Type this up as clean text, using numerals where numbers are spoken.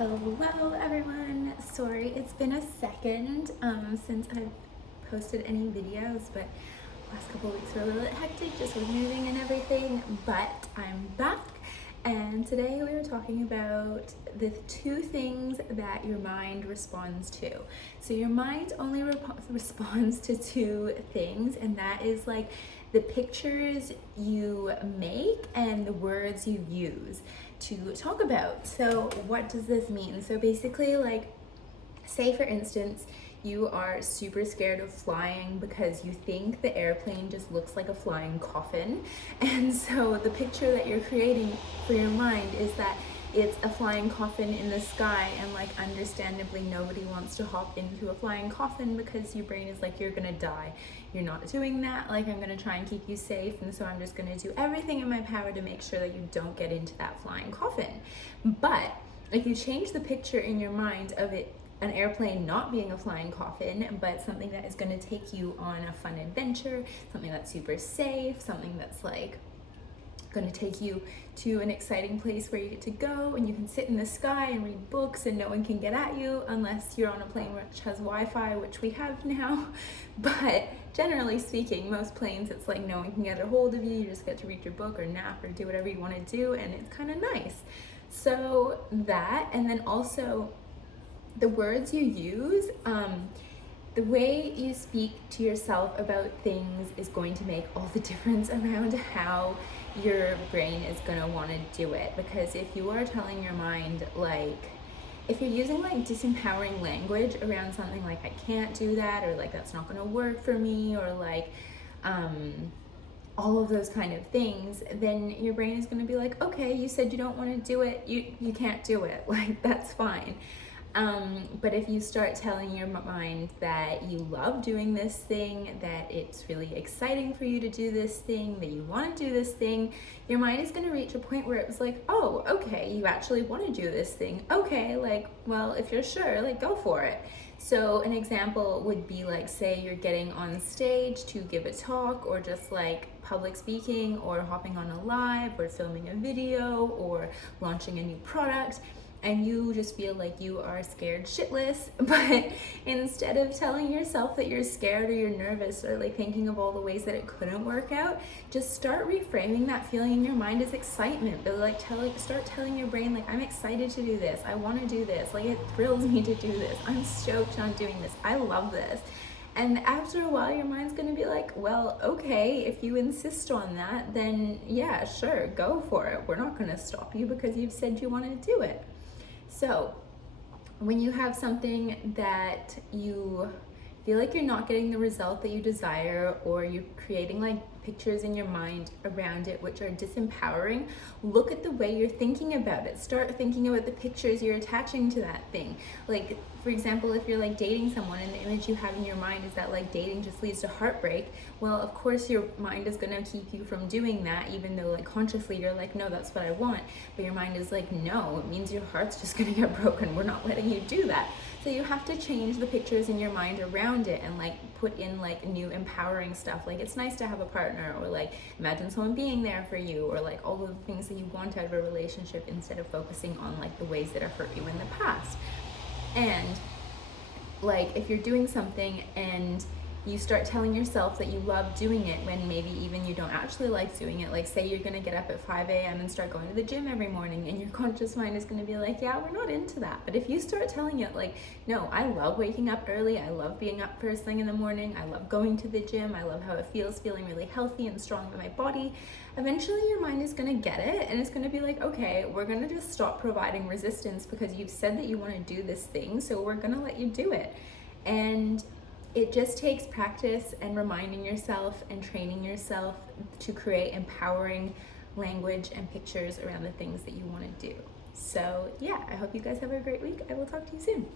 Hello everyone. Sorry it's been a second since I've posted any videos, but last couple of weeks were a little bit hectic just with moving and everything, but I'm back and today we are talking about the two things that your mind responds to. So your mind only responds to two things, and that is like the pictures you make and the words you use to talk about. So what does this mean? So basically, like, say for instance you are super scared of flying because you think the airplane just looks like a flying coffin, and so the picture that you're creating for your mind is that it's a flying coffin in the sky, and like understandably nobody wants to hop into a flying coffin because your brain is like, you're gonna die, you're not doing that, like I'm gonna try and keep you safe, and so I'm just gonna do everything in my power to make sure that you don't get into that flying coffin. But if you change the picture in your mind of it, an airplane not being a flying coffin, but something that is going to take you on a fun adventure, something that's super safe, something that's like going to take you to an exciting place where you get to go and you can sit in the sky and read books and no one can get at you unless you're on a plane which has Wi-Fi, which we have now. But generally speaking, most planes, it's like no one can get a hold of you. You just get to read your book or nap or do whatever you want to do, and it's kind of nice. So that, and then also the words you use, the way you speak to yourself about things is going to make all the difference around how your brain is going to want to do it. Because if you are telling your mind, like, if you're using like disempowering language around something like I can't do that, or like that's not going to work for me, or like all of those kind of things, then your brain is going to be like, okay, you said you don't want to do it, you can't do it, like that's fine. But if you start telling your mind that you love doing this thing, that it's really exciting for you to do this thing, that you want to do this thing, your mind is going to reach a point where it was like, oh, okay, you actually want to do this thing. Okay, like, well, if you're sure, like, go for it. So an example would be like, say you're getting on stage to give a talk, or just like public speaking, or hopping on a live, or filming a video, or launching a new product, and you just feel like you are scared shitless. But instead of telling yourself that you're scared or you're nervous, or like thinking of all the ways that it couldn't work out, just start reframing that feeling in your mind as excitement. But like start telling your brain, like, I'm excited to do this, I want to do this, like it thrills me to do this, I'm stoked on doing this, I love this. And after a while, your mind's gonna be like, well, okay, if you insist on that, then yeah, sure, go for it. We're not gonna stop you because you've said you want to do it. So when you have something that you feel like you're not getting the result that you desire, or you're creating like pictures in your mind around it which are disempowering, look at the way you're thinking about it. Start thinking about the pictures you're attaching to that thing. Like, for example, if you're like dating someone and the image you have in your mind is that like dating just leads to heartbreak, well, of course your mind is going to keep you from doing that, even though like consciously you're like, no, that's what I want. But your mind is like, no, it means your heart's just going to get broken, we're not letting you do that. So you have to change the pictures in your mind around it and like put in like new empowering stuff. Like, it's nice to have a partner, or like imagine someone being there for you, or like all of the things that you want out of a relationship, instead of focusing on like the ways that have hurt you in the past. And like, if you're doing something and you start telling yourself that you love doing it when maybe even you don't actually like doing it, like say you're gonna get up at 5 a.m. and start going to the gym every morning, and your conscious mind is gonna be like, yeah, we're not into that. But if you start telling it like, no, I love waking up early, I love being up first thing in the morning, I love going to the gym, I love how it feels feeling really healthy and strong in my body, eventually your mind is gonna get it, and it's gonna be like, okay, we're gonna just stop providing resistance because you've said that you want to do this thing, so we're gonna let you do it. And it just takes practice and reminding yourself and training yourself to create empowering language and pictures around the things that you want to do. So yeah, I hope you guys have a great week. I will talk to you soon.